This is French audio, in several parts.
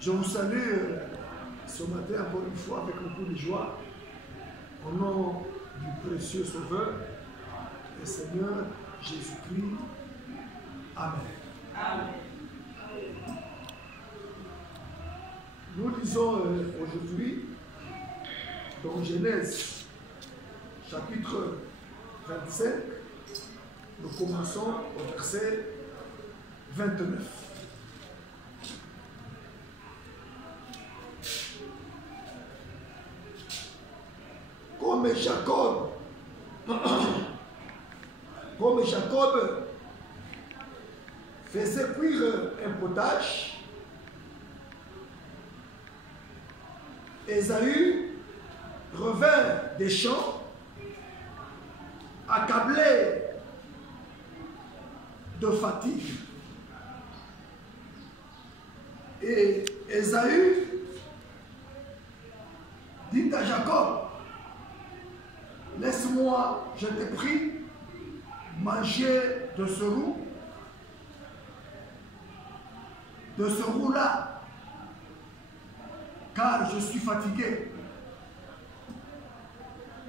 Je vous salue ce matin encore une fois avec beaucoup de joie au nom du précieux Sauveur et Seigneur Jésus-Christ. Amen. Amen. Nous lisons aujourd'hui dans Genèse chapitre 25, nous commençons au verset 29. Comme Jacob faisait cuire un potage, Ésaü revint des champs, accablé de fatigue. Et Ésaü dit à Jacob, laisse-moi, je te prie, manger de ce roux-là, car je suis fatigué.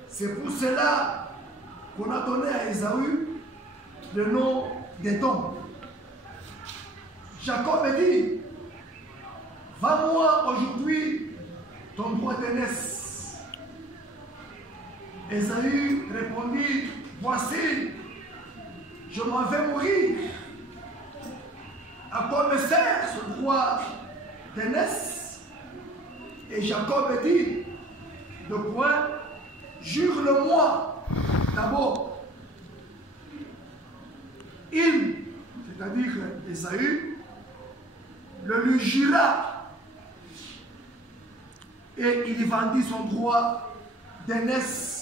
C'est pour cela qu'on a donné à Ésaü le nom d'Édom. Jacob dit, va-moi aujourd'hui ton droit d'aînesse. Ésaü répondit, voici, je m'en vais mourir. À quoi me sert ce droit d'aînesse? Et Jacob dit, de point, jure-le-moi d'abord. Il, c'est-à-dire Ésaü, le lui jura et il vendit son droit d'aînesse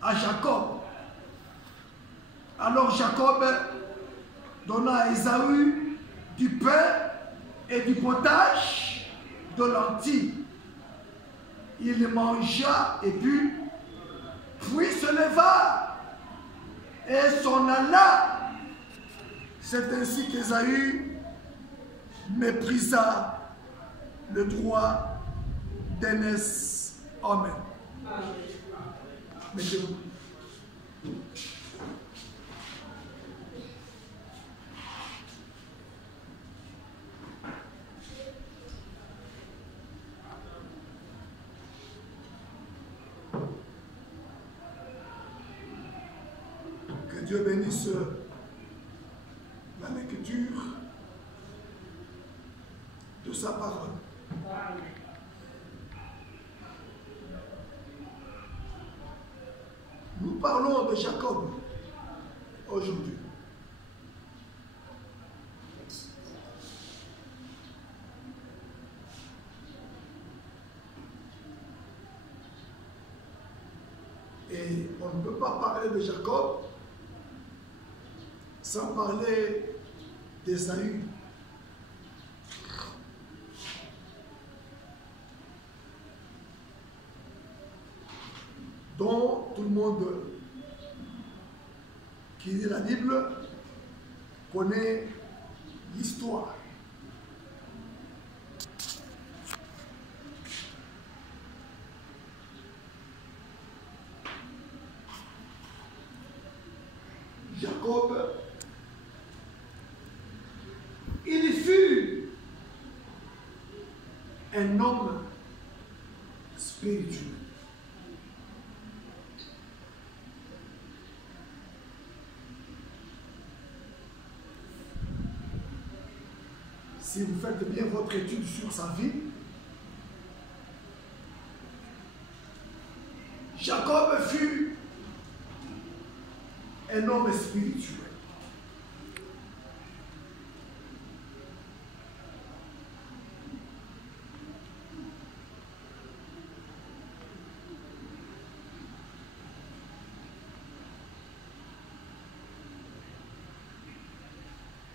à Jacob. Alors Jacob donna à Ésaü du pain et du potage de lentilles. Il mangea et but, puis se leva et s'en alla. C'est ainsi qu'Ésaü méprisa le droit d'aînesse. Amen. Mettez-vous. Que Dieu bénisse la lecture de sa parole. Nous parlons de Jacob aujourd'hui. Et on ne peut pas parler de Jacob sans parler d'Ésaü. Dont tout le monde qui lit la Bible connaît l'histoire. Jacob, il fut un homme spirituel. Si vous faites bien votre étude sur sa vie, Jacob fut un homme spirituel.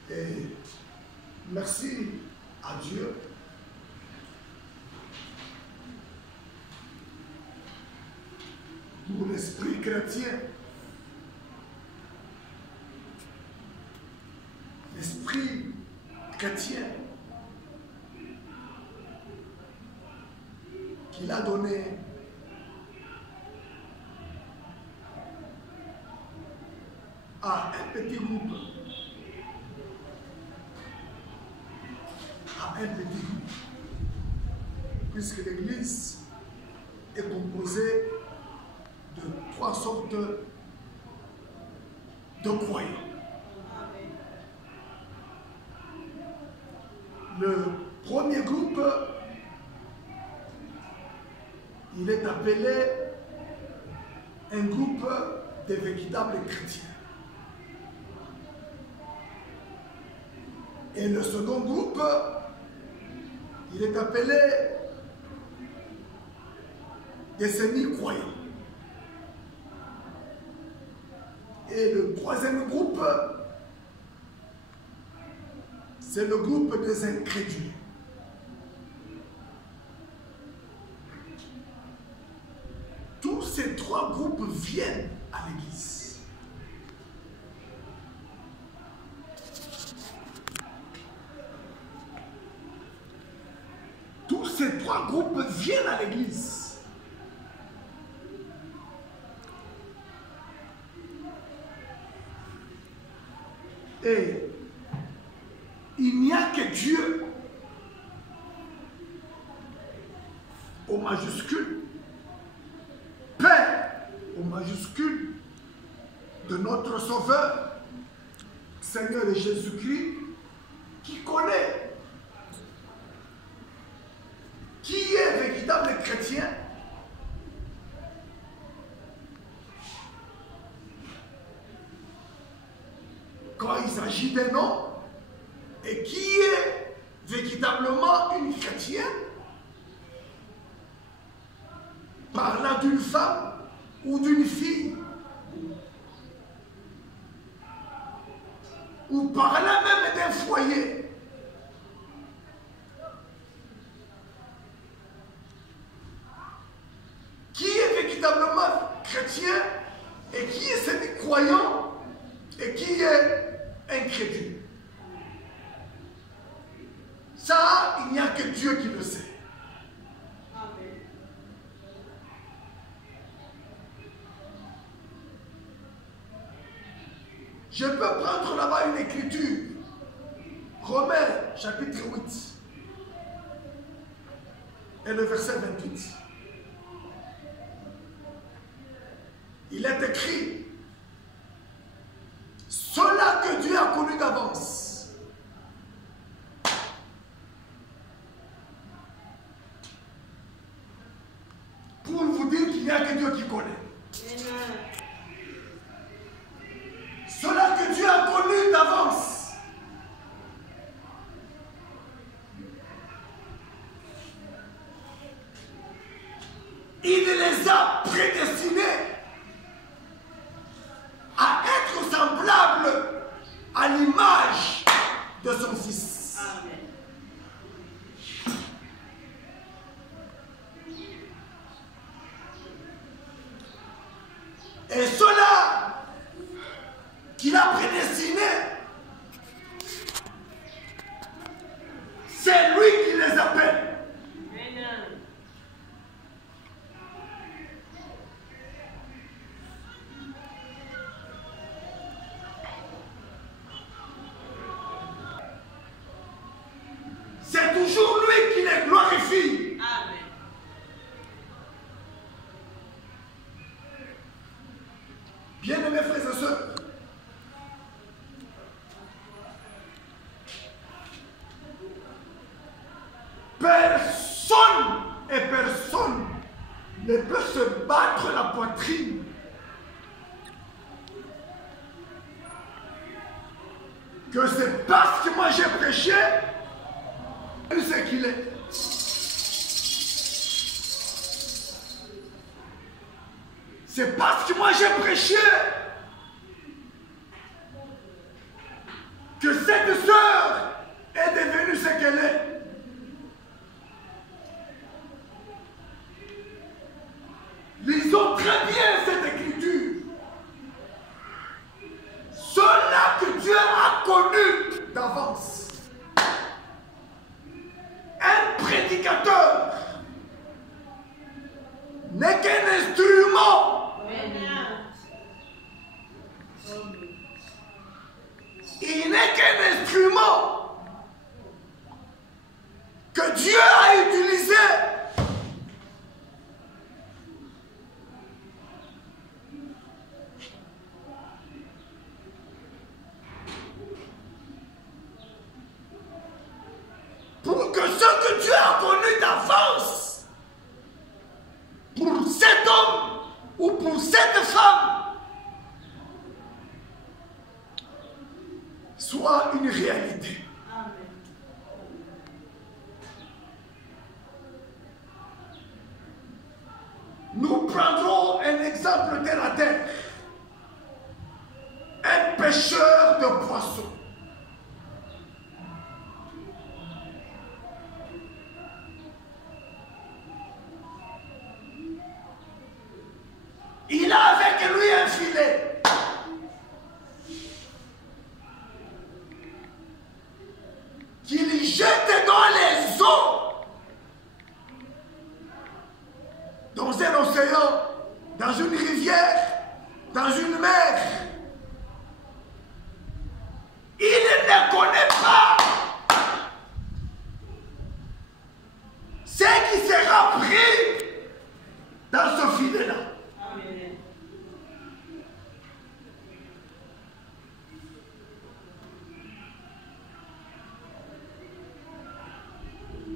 Et merci à Dieu pour l'esprit chrétien. L'esprit chrétien qu'il a donné à un petit groupe. À un petit groupe. Puisque l'Église est composée de 3 sortes de croyants. Le premier groupe, il est appelé un groupe de véritables chrétiens. Et le second groupe, il est appelé des semi-croyants. Et le troisième groupe, c'est le groupe des incrédules. Tous ces 3 groupes viennent à l'Église. Tous ces 3 groupes viennent à l'Église. Et il n'y a que Dieu au majuscule, Père au majuscule, de notre Sauveur, Seigneur Jésus-Christ, qui connaît qui est véritable chrétien. Quand il s'agit d'un homme, et qui est véritablement une chrétienne, parlant d'une femme ou d'une fille, ou parlant même d'un foyer. Qui est véritablement chrétien et qui est semi-croyant et qui est incrédule. Ça, il n'y a que Dieu qui le sait. Amen. Je peux prendre là-bas une écriture. Romains, chapitre 8. Et le verset 28. Il est écrit: ceux-là que Dieu a connus d'avance, pour vous dire qu'il n'y a que Dieu qui connaît. Ceux-là que Dieu a connus d'avance, il les a prédestinés à être semblables à l'image de son Fils. Amen. Et ceux-là qu'il a prédestinés, c'est lui qui les appelle. Amen. C'est toujours lui qui les glorifie. Amen. Bien-aimés frères et sœurs, personne ne peut se battre la poitrine que c'est parce que moi j'ai prêché, c'est ce qu'il est. C'est parce que moi j'ai prêché que cette sœur est devenue ce qu'elle est. Lisons très bien cette écriture. Ceux-là que Dieu a connus d'avance. Un prédicateur n'est qu'un instrument. Il n'est qu'un instrument que Dieu a utilisé pour que ce que Dieu a connu d'avance, pour cet homme ou pour cette femme, soit une réalité. Amen. Nous prendrons un exemple terre à terre. Un pêcheur de poissons. Il a avec lui un filet. Qu'il jette dans les eaux. Dans un océan, dans une rivière, dans une mer. Il ne connaît pas ce qui sera pris dans ce filet-là. Amen.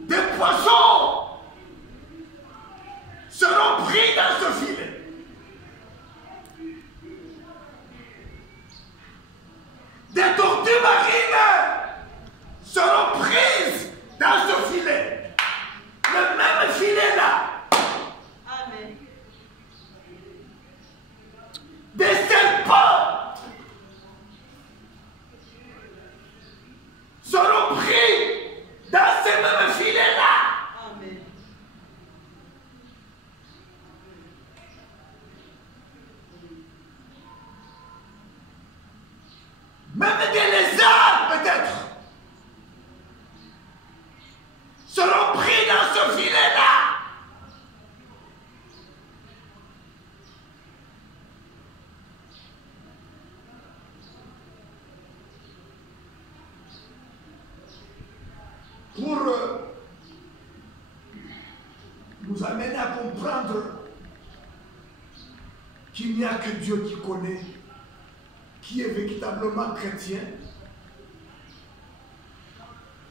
Des poissons seront pris dans ce filet. Des tortues marines seront prises dans ce filet. Le même filet là. Amen. Des serpents seront pris dans ce même filet là. Amen. Même des lézards peut-être seront pris dans ce filet là. Pour nous amener à comprendre qu'il n'y a que Dieu qui connaît qui est véritablement chrétien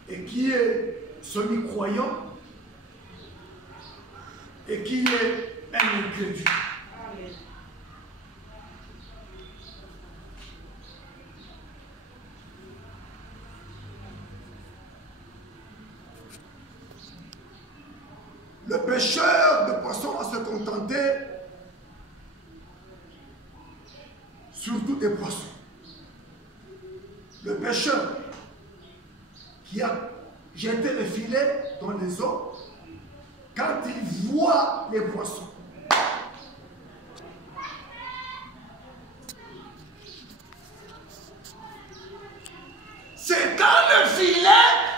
et qui est semi-croyant et qui est un incrédule. Amen. Le pêcheur de poissons va se contenter surtout des poissons. Le pêcheur qui a jeté le filet dans les eaux, quand il voit les poissons, c'est quand le filet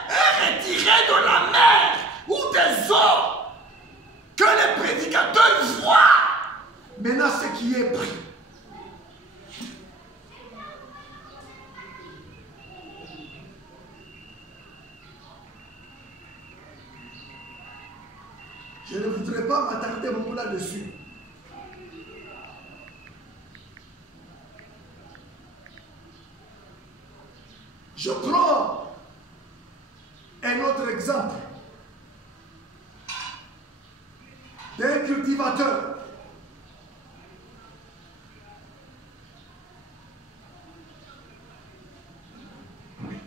est retiré de la mer ou des eaux que le prédicateur voit maintenant ce qui est pris. Je ne voudrais pas m'attarder beaucoup là-dessus. Je prends un autre exemple d'un cultivateur.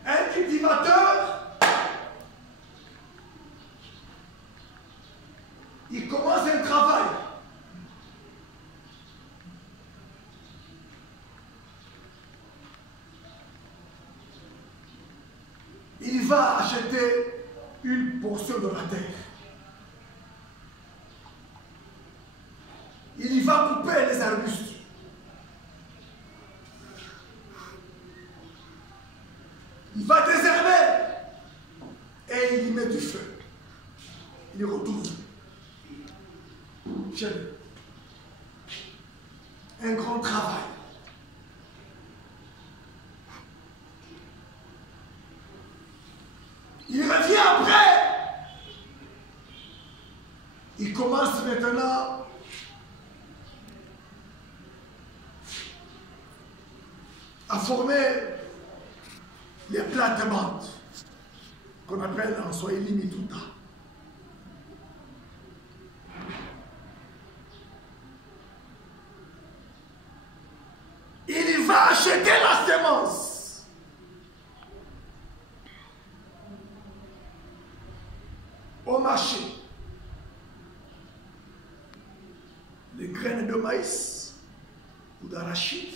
Un cultivateur, il commence un travail. Il va acheter une portion de la terre. Il va couper les arbustes. Il va désherber. Et il y met du feu. Il retourne. chaîne. Un grand travail. Il revient après. Il commence maintenant à former les plates-bandes qu'on appelle en Swahili mituta. Il va acheter la semence. Au marché. Les graines de maïs ou d'arachide.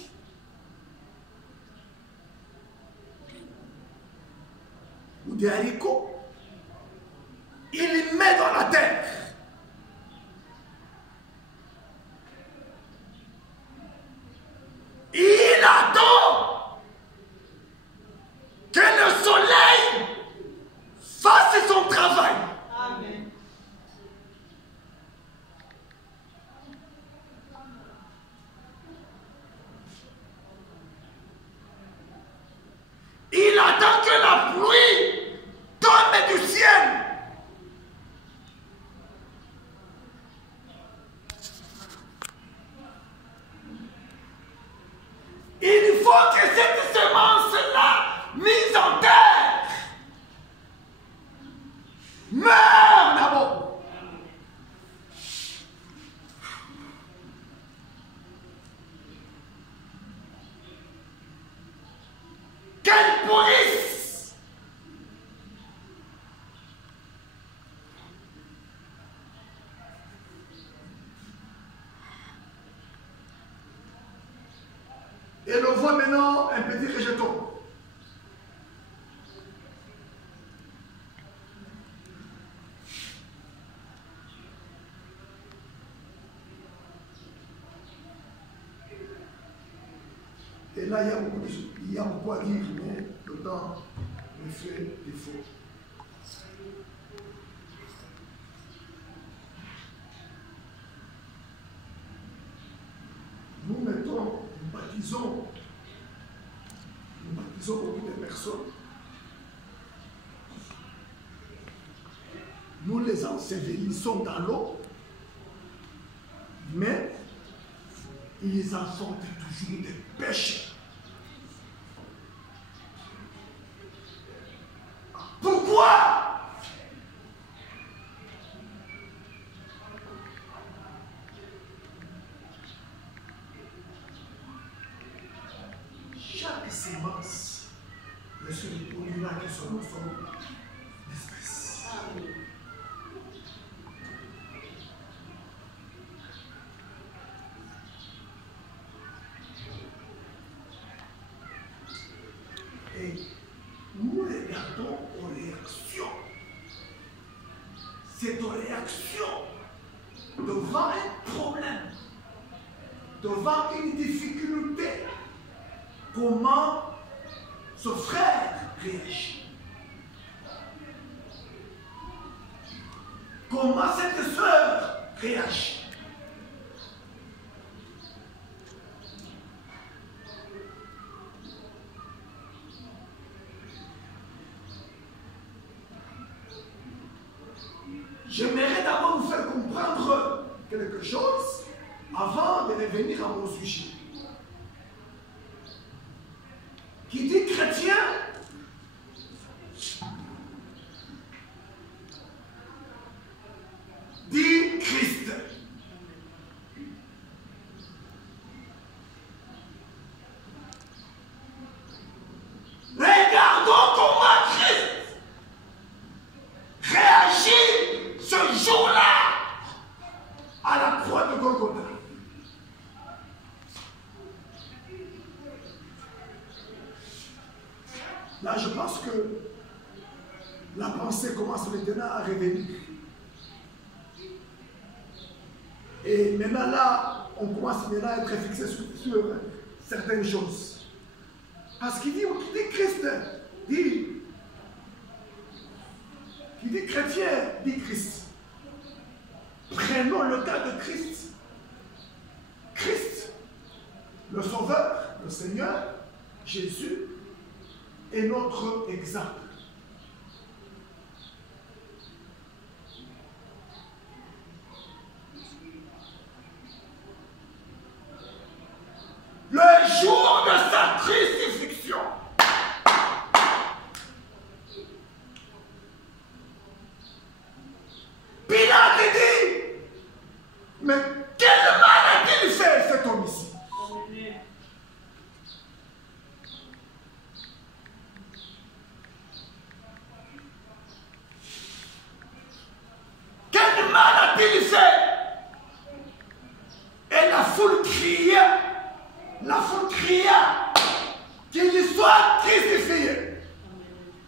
Ou des haricots. Il les met dans la terre. Il attend que le soleil fasse son travail. Amen. Il attend que la pluie tombe du ciel. Il faut que cette semence-là, mise en terre, meure d'abord. Qu'elle pourrisse. Et l'on voit maintenant un petit rejeton. Et là, il y a beaucoup à dire, mais le temps me fait défaut. Nous mettons, nous baptisons beaucoup de personnes. Nous les ensevelissons dans l'eau, mais ils en font toujours des péchés. Pourquoi? Chaque sémence ne se reproduira que sur nos formes d'espèces. Amen. Et nous regardons aux réactions. C'est aux réactions devant un problème, devant une difficulté. Comment ce frère réagit? Comment cette sœur réagit? J'aimerais d'abord vous faire comprendre quelque chose avant de revenir à mon sujet. Qui dit chrétien, dit Christ. Regardons comment Christ réagit ce jour-là à la croix de Golgotha. Là, je pense que la pensée commence maintenant à revenir. Et maintenant, là, on commence maintenant à être fixé sur certaines choses. Parce qu'il dit Christ, qui dit chrétien, dit Christ. Prenons le cas de Christ. Jésus est notre exemple. Le jour de sa crucifixion, Pilate dit, mais quel mal a-t-il fait cet homme ici? Quel mal a-t-il fait? Et la foule cria qu'il y soit crucifié.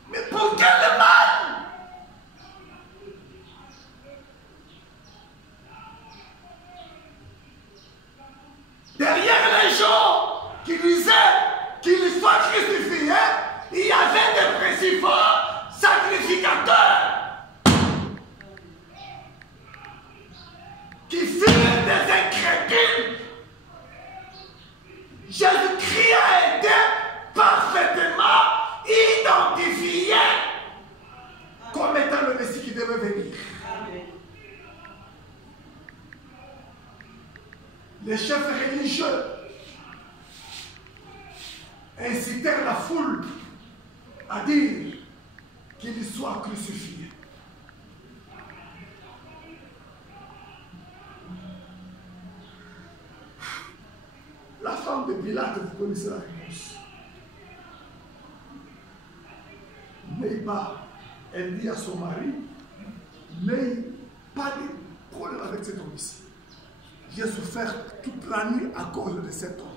Mais pour quel mal? Derrière les gens qui disaient qu'il soit crucifié, il y avait des principaux sacrificateurs qui firent des incrédules. Jésus-Christ a été parfaitement identifié comme étant le Messie qui devait venir. Amen. Les chefs religieux incitèrent la foule à dire qu'il soit crucifié. La femme de Pilate, vous connaissez la réponse. N'ayez pas, elle dit à son mari, n'ayez pas de problème avec cet homme ici. J'ai souffert toute la nuit à cause de cet homme.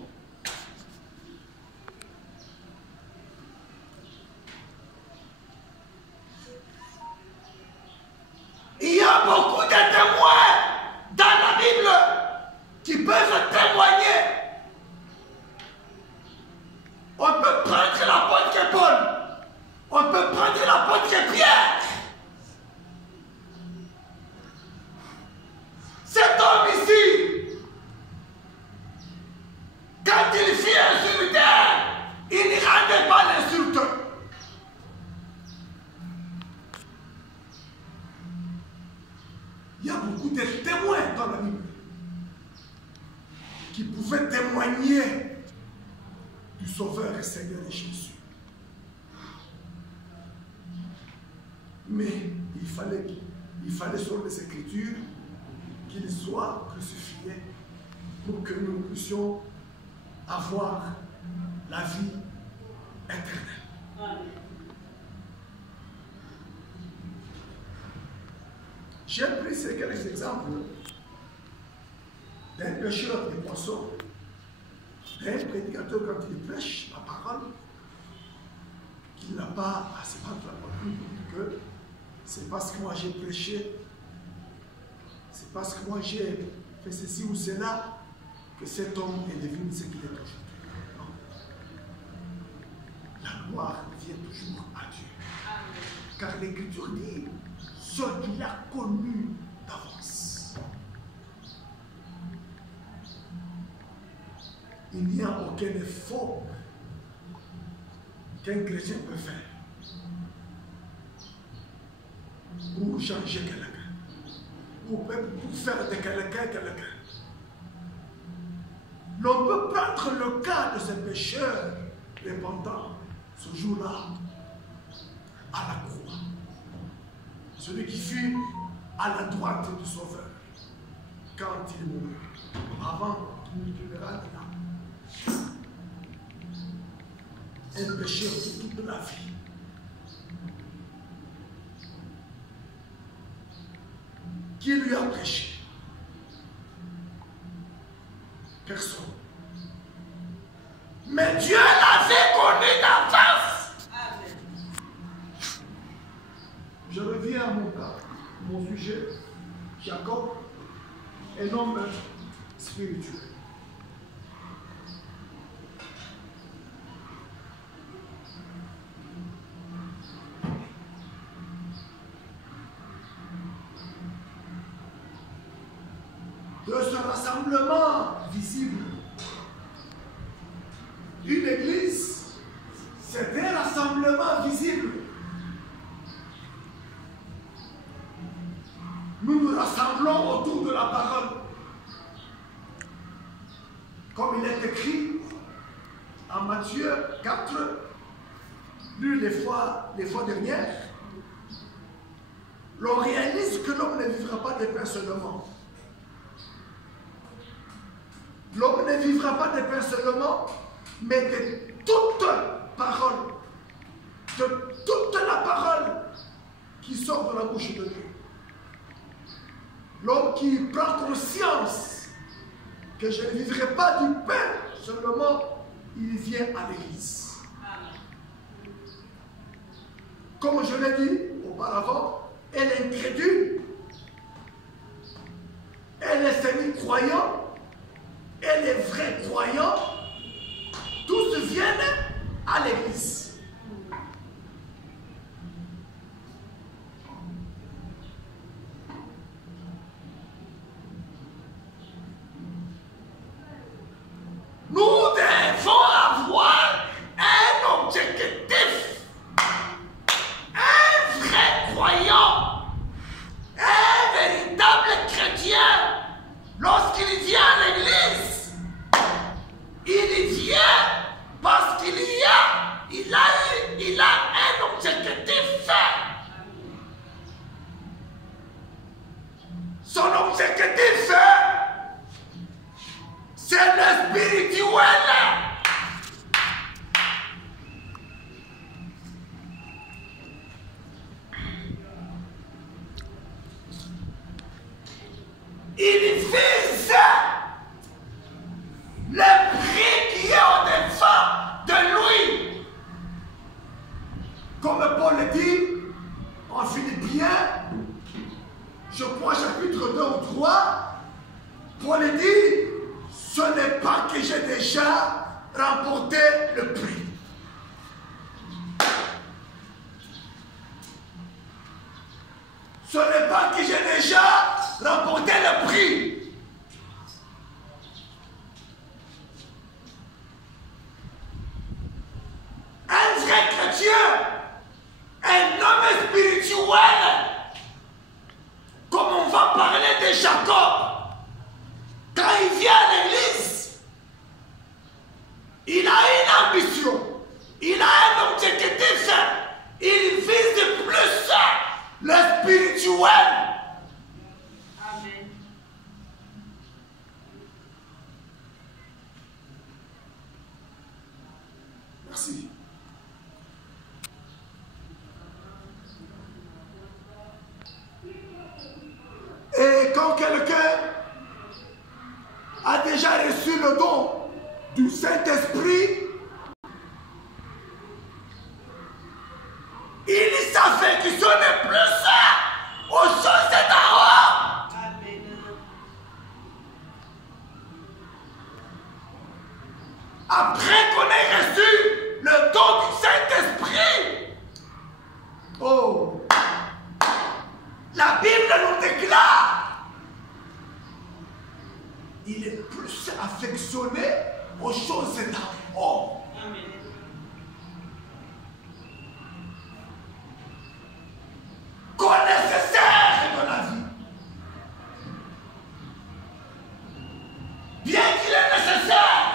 Il y a beaucoup de témoins dans la Bible qui peuvent témoigner. On peut prendre l'apôtre Paul, on peut prendre l'apôtre Pierre. Cet homme ici, quand il fit insulter, il n'y rendait pas l'insulte. Il y a beaucoup de témoins dans la Bible qui pouvaient témoigner du Sauveur et Seigneur Jésus. Mais il fallait sur les Écritures qu'il soit crucifié pour que nous puissions avoir la vie éternelle. Amen. J'ai pris ces quelques exemples d'un pêcheur de poissons, d'un prédicateur quand il prêche la parole, qu'il n'a pas à se battre la poitrine pour dire que c'est parce que moi j'ai prêché, c'est parce que moi j'ai fait ceci ou cela que cet homme est devenu ce qu'il est aujourd'hui. Non. La gloire vient toujours à Dieu. Amen. Car l'Écriture dit ce qu'il a connu d'avance. Il n'y a aucun effort qu'un chrétien peut faire pour changer quelqu'un, pour faire de quelqu'un quelqu'un. L'on peut prendre le cas de ce pécheur repentant ce jour-là à la croix. Celui qui fut à la droite du Sauveur quand il mourut, avant qu'il ne demeure là. Un pécheur pour toute la vie. Qui lui a prêché? Personne. Mais Dieu l'avait connu d'avance. Amen. Je reviens à mon cas, mon sujet. Jacob, un homme spirituel. De ce rassemblement visible, une église rassemblons autour de la parole. Comme il est écrit en Matthieu 4, lu les fois dernières, l'on réalise que l'homme ne vivra pas de pain seulement. L'homme ne vivra pas de pain seulement, mais de toute parole, de toute la parole qui sort de la bouche de Dieu. L'homme qui prend conscience que je ne vivrai pas du pain seulement, il vient à l'église. Comme je l'ai dit auparavant, elle est incrédule, elle est semi-croyante, elle est vraie croyante, tous viennent à l'église. Nous devons avoir un objectif, un vrai croyant, un véritable chrétien. Lorsqu'il vient à l'église, il vient parce qu'il a un objectif. Son objectif, c'est le spirituel. Il vise le prix qui est au-devant de lui. Comme Paul dit en Philippiens, je crois chapitre 2 ou 3, Paul dit, ce n'est pas que j'ai déjà remporté le prix. Ce n'est pas que j'ai déjà remporté le prix. Un vrai chrétien, un homme spirituel, comme on va parler de Jacob, quand il vient à l'église, il a une ambition, il a un objectif, il vise plus le spirituel. Amen. Merci. Et quand quelqu'un a déjà reçu le don du Saint-Esprit, il s'affectionne plus aux choses d'en haut. Amen. Après qu'on ait reçu le don du Saint-Esprit, oh, la Bible nous déclare, il est plus affectionné aux choses d'en haut. Amen. Qu'on est nécessaire dans la vie. Bien qu'il est nécessaire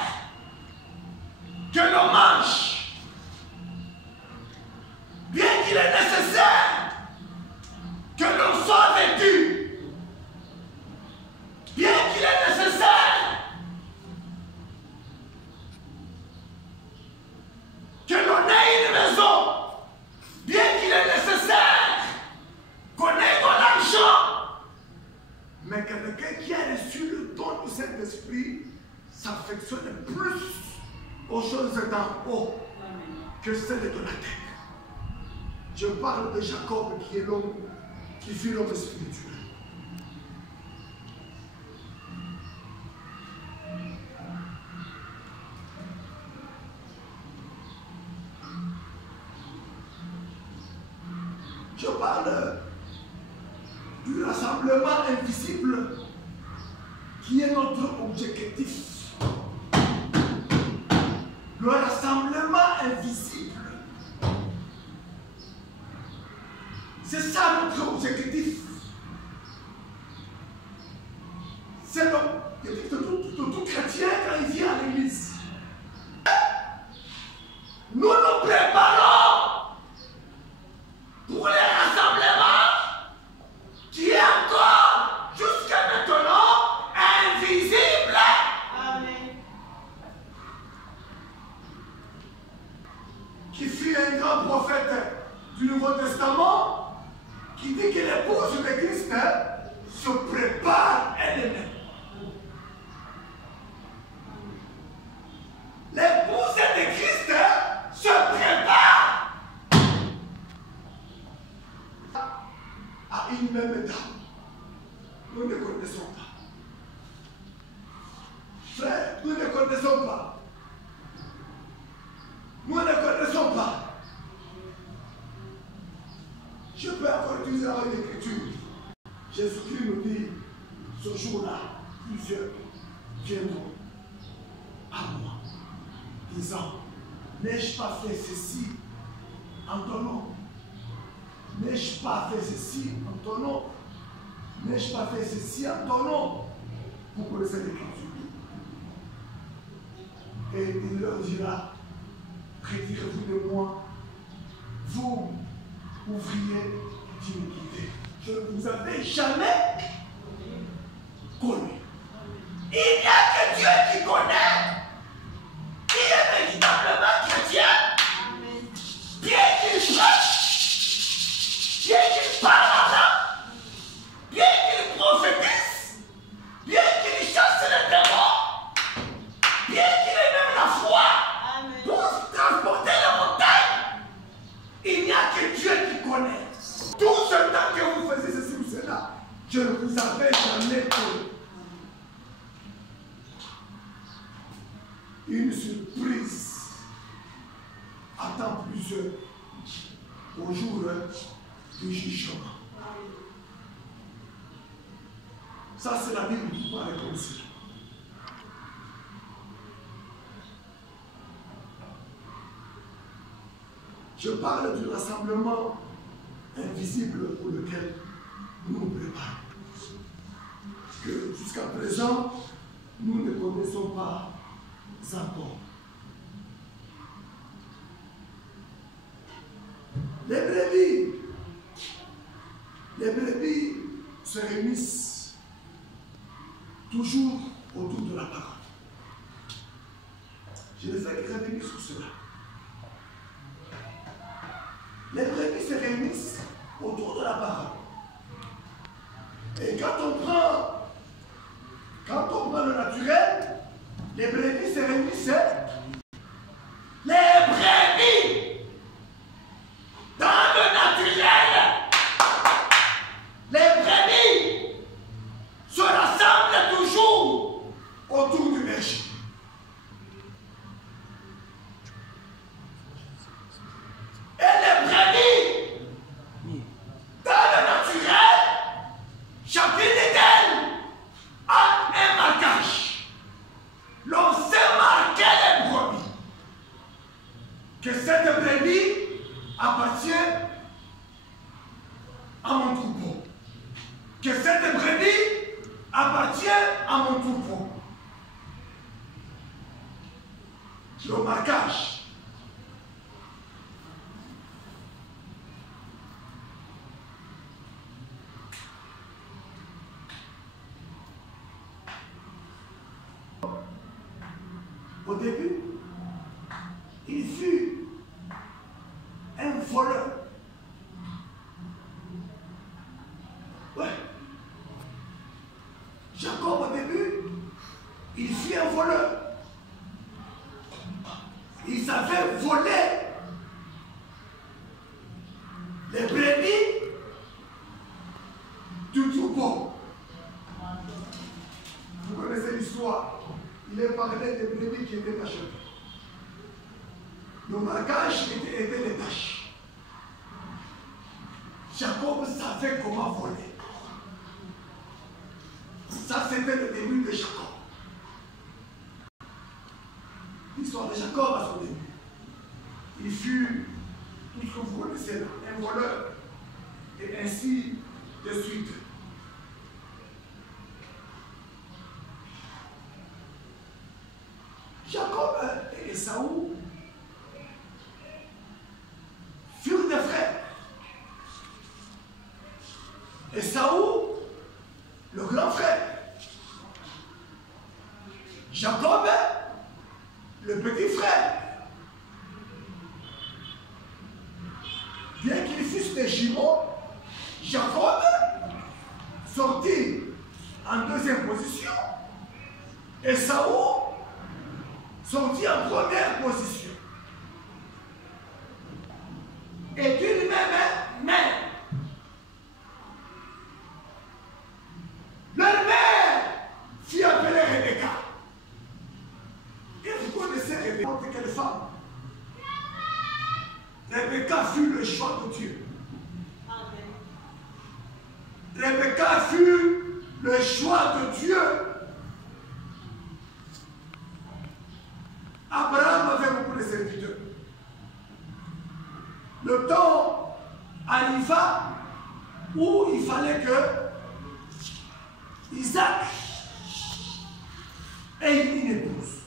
que l'on mange, bien qu'il est nécessaire que l'on soit vêtu, bien qu'il est nécessaire que l'on ait une maison, bien qu'il est nécessaire qu'on ait de l'argent, mais quelqu'un qui a reçu le don du Saint-Esprit s'affectionne plus aux choses d'en haut que celles de la terre. Je parle de Jacob qui est l'homme, qui fut l'homme spirituel. Je parle du rassemblement invisible qui est notre objectif. Le rassemblement invisible. C'est ça notre objectif. qui dit que l'épouse de Christ se prépare elle-même. L'épouse de Christ se prépare à une même dame. Nous ne connaissons pas. Frère, nous ne connaissons pas. Nous ne connaissons pas. Je peux encore utiliser une écriture. Jésus-Christ nous dit, ce jour-là, plusieurs viendront à moi, disant, n'ai-je pas fait ceci en ton nom? N'ai-je pas fait ceci en ton nom? N'ai-je pas fait ceci en ton nom? Vous connaissez l'écriture. Et il leur dira, retirez-vous de moi, vous, ouvriers d'iniquité. Je ne vous avais jamais connu. Il n'y a que Dieu qui connaît, qui est véritablement chrétien, bien qu'il prêche, bien qu'il parle en langue, bien qu'il prophétise, bien qu'il chasse les démons, bien qu'il ait même la foi pour transporter les montagnes. Il n'y a que Dieu qui connaît. Tout ce temps que vous faisiez ceci ou cela, je ne vous avais jamais connu. Une surprise attend plusieurs au jour du jugement. Ça, c'est la Bible qui parle comme ça. Je parle du rassemblement invisible pour lequel nous nous préparons. Que jusqu'à présent, nous ne connaissons pas encore. Les brebis se réunissent toujours autour de la parole. Je ne fais que revenir sur cela. Les brebis se réunissent autour de la parole. Et quand on prend le naturel, les brebis se réunissent. Les brebis, dans le naturel, les brebis se rassemblent toujours autour du berger. Et les brebis, dans le naturel, chacune d'elles a un marquage. L'on sait marquer les brebis. Que cette brebis appartient à mon troupeau. Que cette brebis appartient à mon troupeau. Le marquage. Au début, il fut un voleur. Ouais. Jacob, au début, il fut un voleur. Il savait voler les brebis du troupeau. Vous connaissez l'histoire. Il est parlé des brebis qui étaient cachées. Le marquage était les tâches. Jacob savait comment voler. Ça, c'était le début de Jacob. L'histoire de Jacob à son début. Il fut, tout ce que vous connaissez là, un voleur. Et ainsi de suite. Jacob et Esaü furent des frères. Esaü, le grand frère. Jacob, le petit frère. Bien qu'ils fussent des jumeaux, Jacob sortit en deuxième position et Saoul sortit en première position. Et d'une même main, leur mère fit appeler Rebecca. Et vous connaissez Rebecca, quelle femme? Rebecca fut le choix de Dieu. Rebecca fut le choix de Dieu. Abraham avait beaucoup de serviteurs. Le temps arriva où il fallait que Isaac ait une épouse.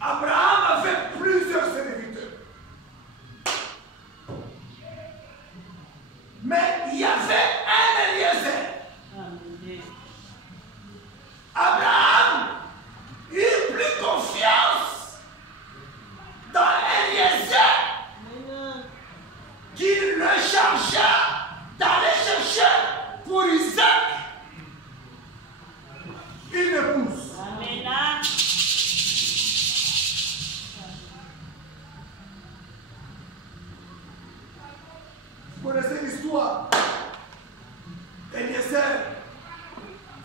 Abraham avait plusieurs serviteurs. Mais il y avait un Eliezer. Abraham eut plus confiance dans Eliezer qu'il le chargea d'aller chercher pour Isaac une épouse. Amen. Vous connaissez l'histoire? Eliezer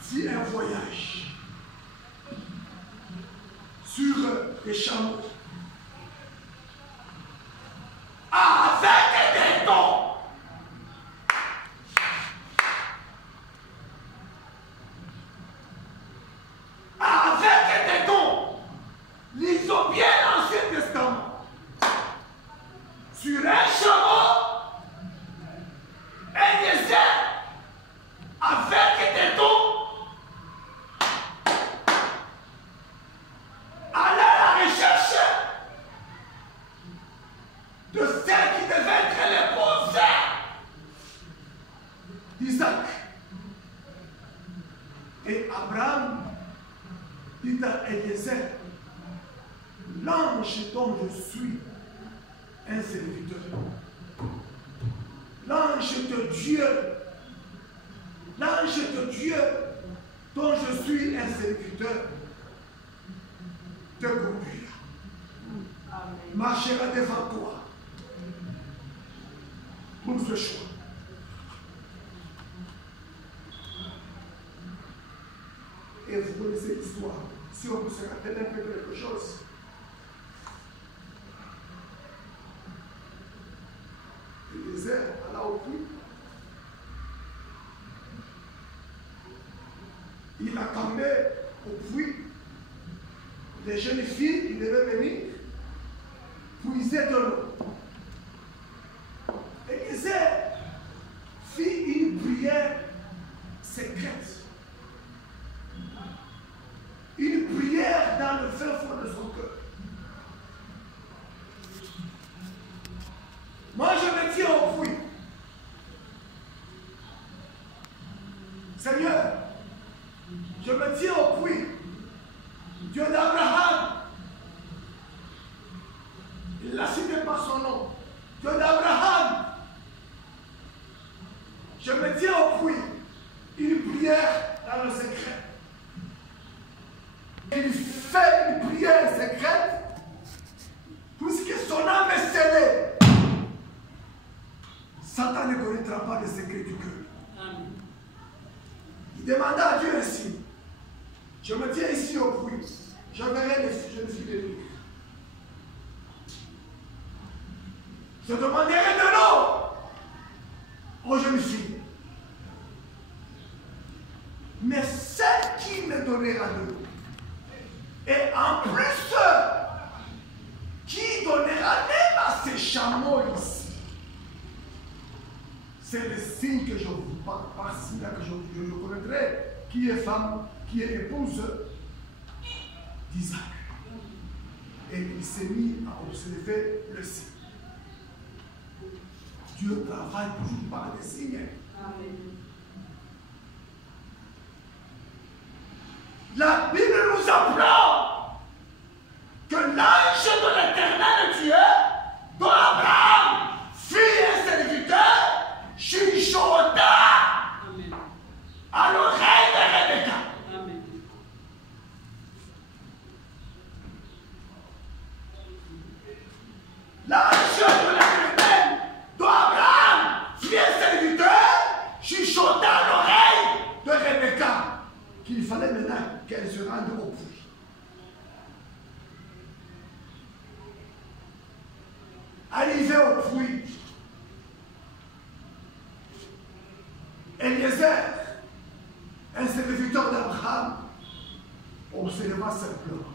fit un voyage sur les chameaux avec des dons. Avec des dons. Lisons bien l'Ancien Testament. Sur un chameau, Eliezer, avec des dons, allait à la recherche de celle qui devait être l'épouse d'Isaac. Et Abraham dit à Eliezer, l'ange dont je suis un serviteur, l'ange de Dieu dont je suis un serviteur te conduira, marchera devant toi pour ce choix. Et vous connaissez l'histoire. Si on peut se rappeler un peu quelque chose. Le désert, alla au puits. Il attendait au puits. Les jeunes filles, ils devaient venir puiser de l'eau. Élisée fit une prière secrète. Une prière dans le fin fond de son cœur. Moi, je me tiens au puits. Seigneur, je me tiens au puits. Dieu d'Abraham. Il l'a cité par son nom. Dieu d'Abraham. Je me tiens au puits. Une prière dans le secret. Il fait une prière secrète puisque son âme est scellée. Satan ne connaîtra pas les secrets du cœur. Il demanda à Dieu ainsi, je me tiens ici au puits, je verrai les jeunes filles de lui. Je demanderai de l'eau aux jeunes filles. Mais celle qui me donnera de l'eau, et en plus, qui donnera même à ces chameaux ici, c'est le signe que je vous parle, par signe que je connaîtrai, qui est femme, qui est épouse d'Isaac. Et il s'est mis à observer le signe. Dieu travaille toujours par des signes. Amen. La Bible nous apprend que l'ange de l'Éternel Dieu, dont Abraham fut un serviteur, fruit. Eliezer, un serviteur d'Abraham, observa simplement.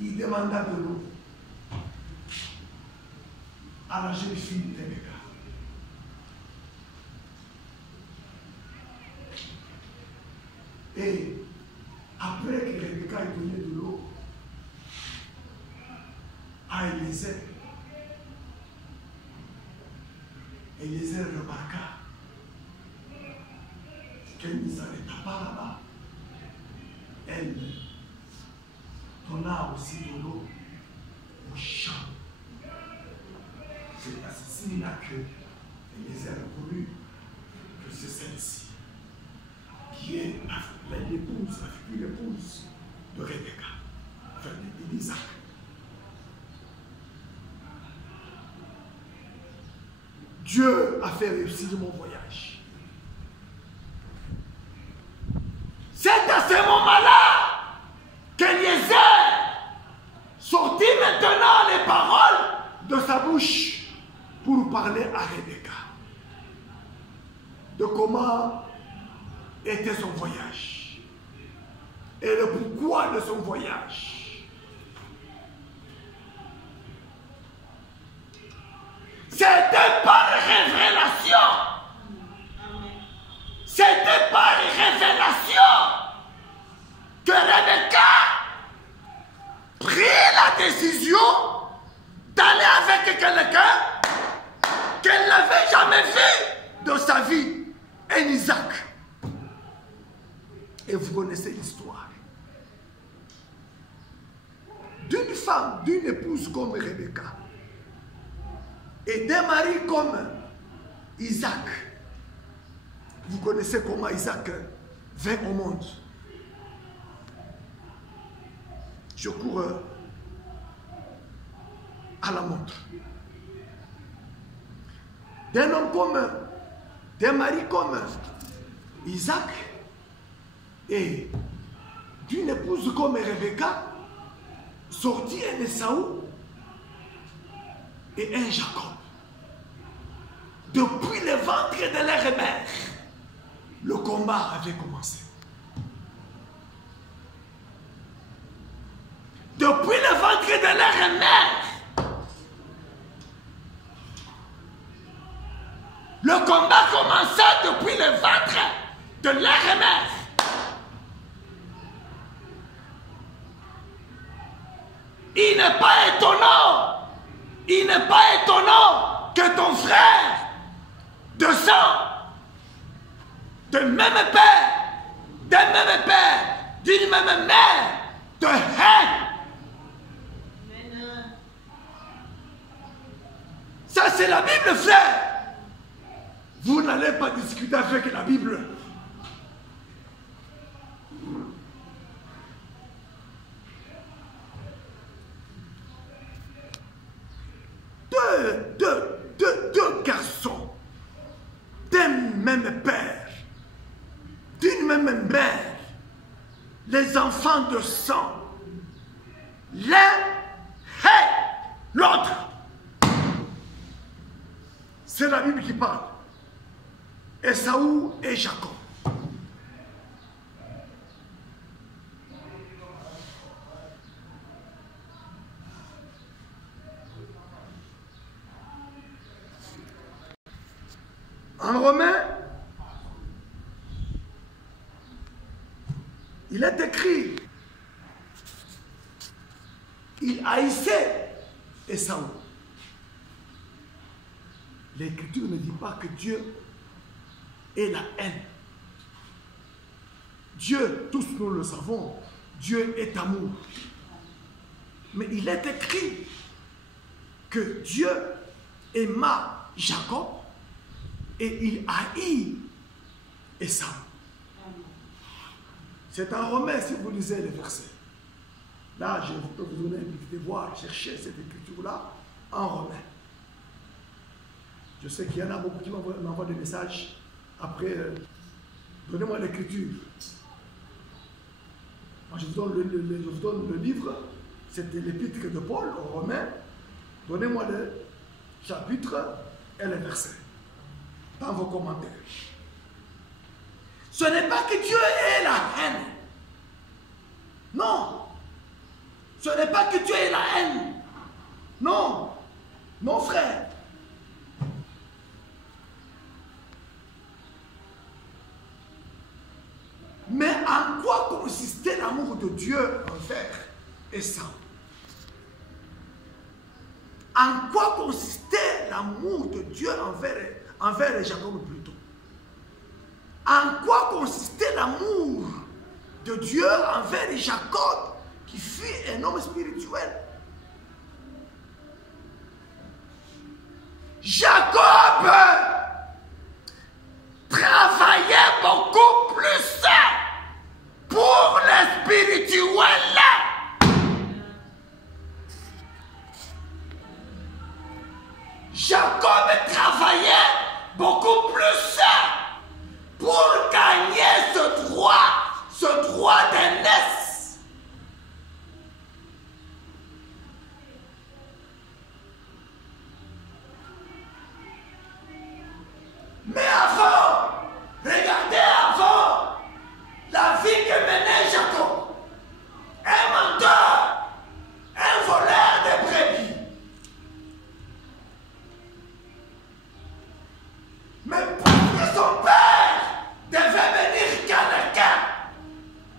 Il demanda de l'eau à la jeune fille de Rebecca. Et après que Rebecca ait donné de l'eau à Eliezer, Eliezer remarqua qu'elle ne s'arrêta pas là-bas. Elle donna aussi de l'eau au champ. C'est à ce signe-là que Eliezer a voulu que c'est celle-ci qui est l'épouse, la future épouse de Rebecca, enfin d'Isaac. Dieu a fait réussir mon voyage. C'est à ce moment-là qu'Eliezer sortit maintenant les paroles de sa bouche pour parler à Rebecca de comment était son voyage et le pourquoi de son voyage. C'était par révélation. C'était par révélation que Rebecca prit la décision d'aller avec quelqu'un qu'elle n'avait jamais vu de sa vie, un Isaac. Et vous connaissez l'histoire d'une femme, d'une épouse comme Rebecca et d'un mari comme Isaac. Vous connaissez comment Isaac vint au monde. Je cours à la montre. D'un homme comme, d'un mari comme Isaac et d'une épouse comme Rebecca, sortit un Esaü et un Jacob. Depuis le ventre de leur mère, le combat avait commencé. Depuis le ventre de leur mère, le combat commençait depuis le ventre de leur mère. Il n'est pas étonnant que ton frère de sang, de même père, d'un même père, d'une même mère, te haine. Ça c'est la Bible, frère. Vous n'allez pas discuter avec la Bible. Deux garçons d'un même père, d'une même mère, les enfants de sang, l'un hait l'autre. C'est la Bible qui parle. Esaü et Jacob. En Romain, il est écrit, il haïssait Esaü. L'Écriture ne dit pas que Dieu est la haine. Dieu, tous nous le savons, Dieu est amour. Mais il est écrit que Dieu aima Jacob et il haït Esaü. C'est en Romains si vous lisez les versets. Là, je peux vous donner un petit devoir, chercher cette écriture-là en Romains. Je sais qu'il y en a beaucoup qui m'envoient des messages. Après, donnez-moi l'écriture. Moi, je vous donne le livre. C'était l'épître de Paul aux Romains. Donnez-moi le chapitre et le verset dans vos commentaires. Ce n'est pas que Dieu ait la haine. Non. Ce n'est pas que Dieu ait la haine. Non. Mon frère. Mais en quoi consistait l'amour de Dieu envers Ésaü? En quoi consistait l'amour de Dieu envers Jacob plutôt? En quoi consistait l'amour de Dieu envers Jacob, qui fut un homme spirituel? Jacob travaillait beaucoup plus pour le spirituel. Jacob travaillait beaucoup plus pour gagner ce droit d'aînesse. Mais avant, regardez avant, la vie que menait Jacob, un menteur, un voleur de brebis. Mais parce que son père devait bénir quelqu'un,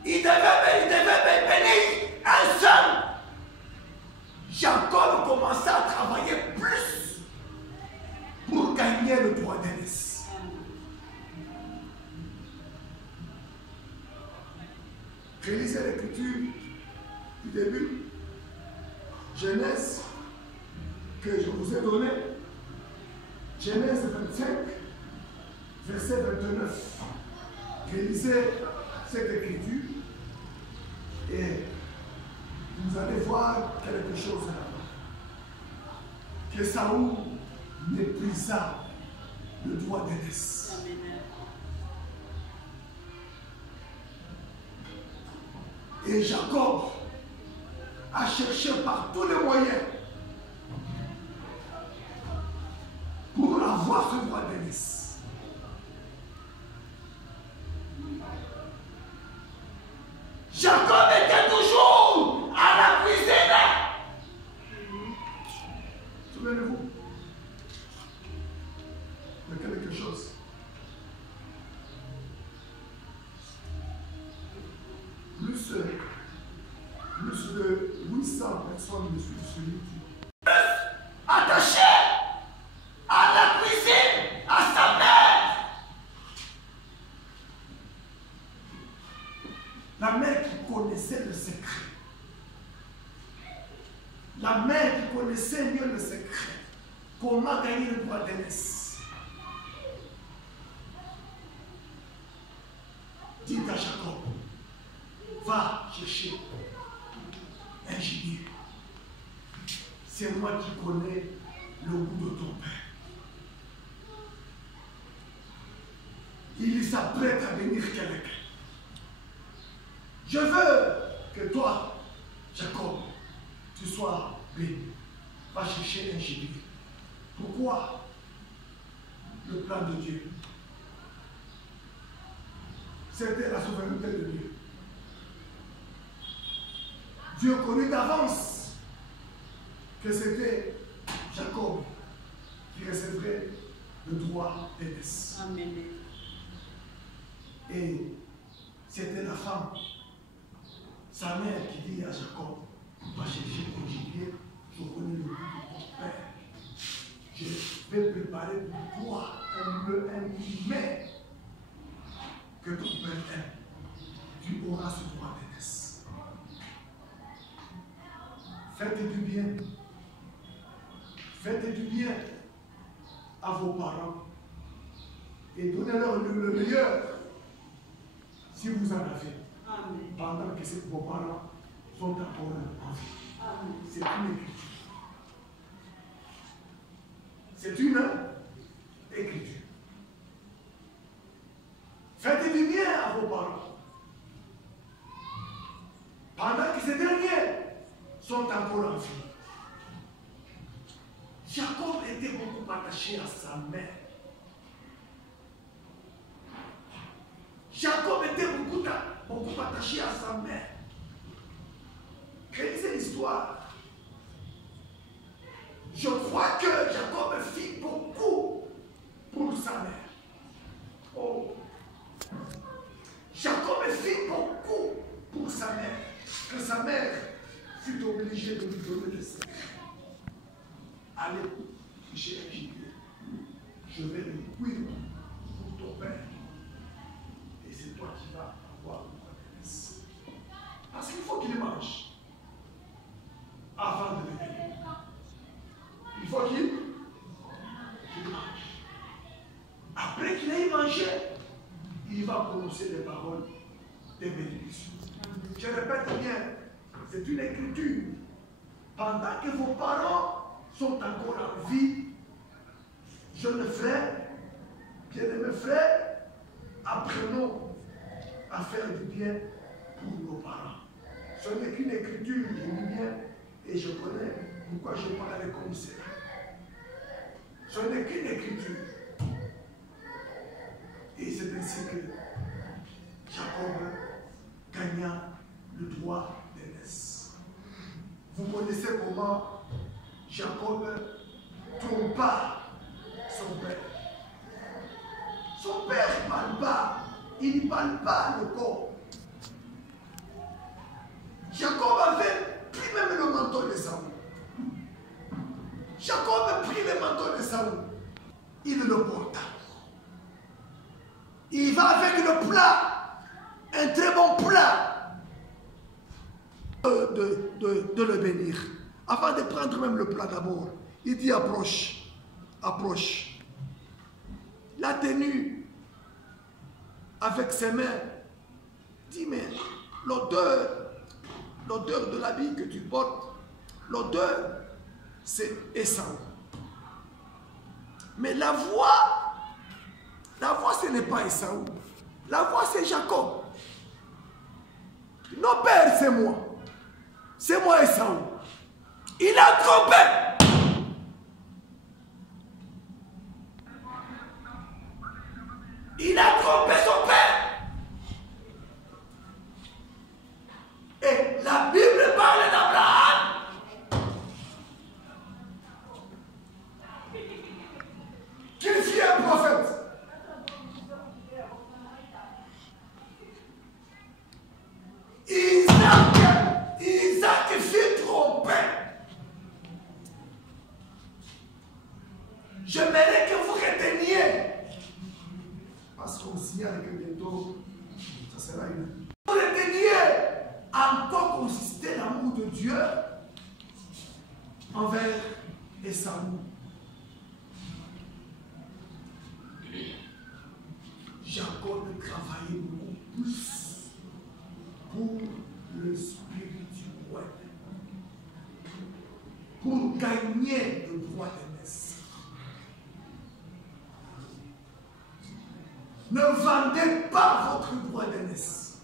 il devait bénir un seul. Jacob commença à travailler plus pour gagner le droit d'aînesse. Relisez l'écriture du début, Genèse, que je vous ai donné, Genèse 25, verset 29. Relisez cette écriture et vous allez voir quelque chose là-bas. Que Saül méprisa le droit d'aînesse. Et Jacob a cherché par tous les moyens pour avoir ce droit d'aînesse. Jacob était toujours à la cuisine. Souvenez-vous de quelque chose. Plus de 800 personnes me suivent sur YouTube. Attaché à la cuisine, à sa mère. La mère qui connaissait le secret. La mère qui connaissait mieux le secret. Comment gagner le droit d'aînesse. Dites à Jacob, va chercher un gibier. C'est moi qui connais le goût de ton père. Il s'apprête à bénir quelqu'un. Je veux que toi, Jacob, tu sois béni. Va chercher un gibier. Pourquoi? Le plan de Dieu. C'était la souveraineté de Dieu. Dieu connut d'avance que c'était Jacob qui recevrait le droit d'aînesse. Amen. Et c'était la femme, sa mère, qui dit à Jacob, va chercher ton gibier, je connais le goût de ton père. Je vais préparer pour toi un mets que ton père aime. Tu auras ce droit d'aînesse. Faites du bien. Faites du bien à vos parents et donnez-leur le meilleur si vous en avez. Amen. Pendant que vos parents sont encore en vie. Amen. C'est une écriture. C'est une écriture. Faites du bien à vos parents. Pendant que ces derniers sont encore en vie. Jacob était beaucoup attaché à sa mère. Jacob était beaucoup attaché à sa mère. Quelle est l'histoire? Je crois que Jacob fit beaucoup pour sa mère. Oh. Jacob fit beaucoup pour sa mère. Que sa mère fut obligée de lui donner le secret. Allez, j'ai un gibier. Je vais le cuire pour ton père. Et c'est toi qui vas avoir le bénéfice. Parce qu'il faut qu'il mange avant de le bénir. Il faut qu'il mange. Après qu'il ait mangé, il va prononcer les paroles des bénédictions. Je répète bien, c'est une écriture. Pendant que vos parents sont encore en vie, jeunes frères, bien-aimés frères, apprenons à faire du bien pour nos parents. Ce n'est qu'une écriture, je dis bien, et je connais pourquoi je parle comme ça. Ce n'est qu'une écriture. Et c'est ainsi que Jacob gagna le droit d'aînesse. Vous connaissez comment Jacob trompa son père. Son père ne parle pas. Il ne parle pas le corps. Jacob avait pris même le manteau de Saoul. Jacob a pris le manteau de Saoul. Il le porta. Il va avec le plat, un très bon plat, de le bénir. Avant de prendre même le plat d'abord, il dit approche, approche. La tenue avec ses mains, dit mais l'odeur de l'habit que tu portes, l'odeur c'est Esaü. Mais la voix ce n'est pas Esaü. La voix c'est Jacob. Nos pères c'est moi. C'est moi Esaü. Il a trompé. Il a trompé son père. Et la Bible parle d'Abraham. Qu'il fit un prophète. Isaac fut trompé. J'aimerais que vous reteniez. Parce qu'on signale que bientôt, ça sera une. Vous reteniez en quoi consistait l'amour de Dieu envers Esaü. Jacob travaillait beaucoup plus pour le spirituel, pour gagner le droit d'aînesse. Ne vendez pas votre droit d'aînesse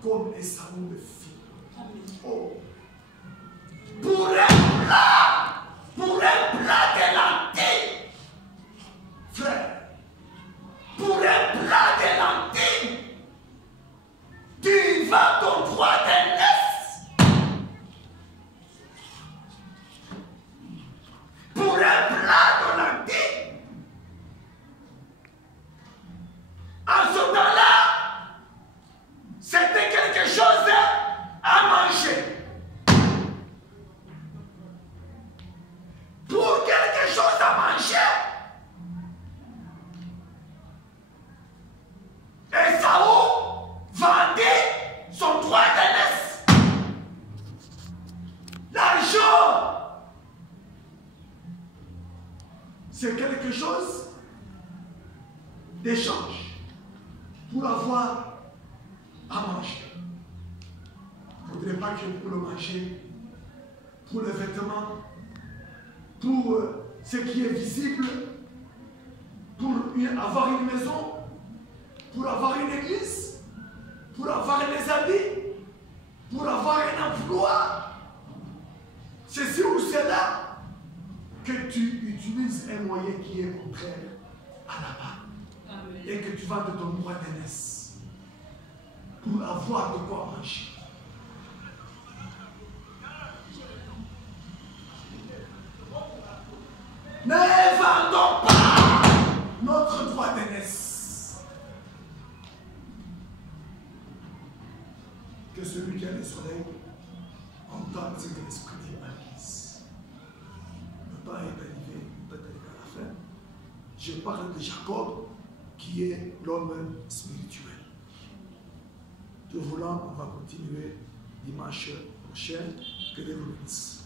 comme Esaü le fit. Oh. Pour un plat de lentilles, frère, pour un plat de lentilles, tu vends ton droit d'aînesse. Pour un plat de lentilles, en ce temps-là, c'était quelque chose à manger. Pour quelque chose à manger, Esaü vendait son droit d'aînesse. L'argent, c'est quelque chose d'échange pour avoir à manger. Il ne faudrait pas que pour le manger, pour les vêtements, pour ce qui est visible, pour avoir une maison, pour avoir une église, pour avoir des habits, pour avoir un emploi, ceci ou cela. que tu utilises un moyen qui est contraire à la part et que tu vas de ton droit d'aînesse pour avoir de quoi manger. Ne vendons pas notre droit d'aînesse. Que celui qui a les oreilles entende ce que l'Esprit dit à l'Église. Le temps est arrivé, peut-être à la fin. Je parle de Jacob, qui est l'homme spirituel. Dieu voulant, on va continuer dimanche prochain. Que Dieu vous bénisse.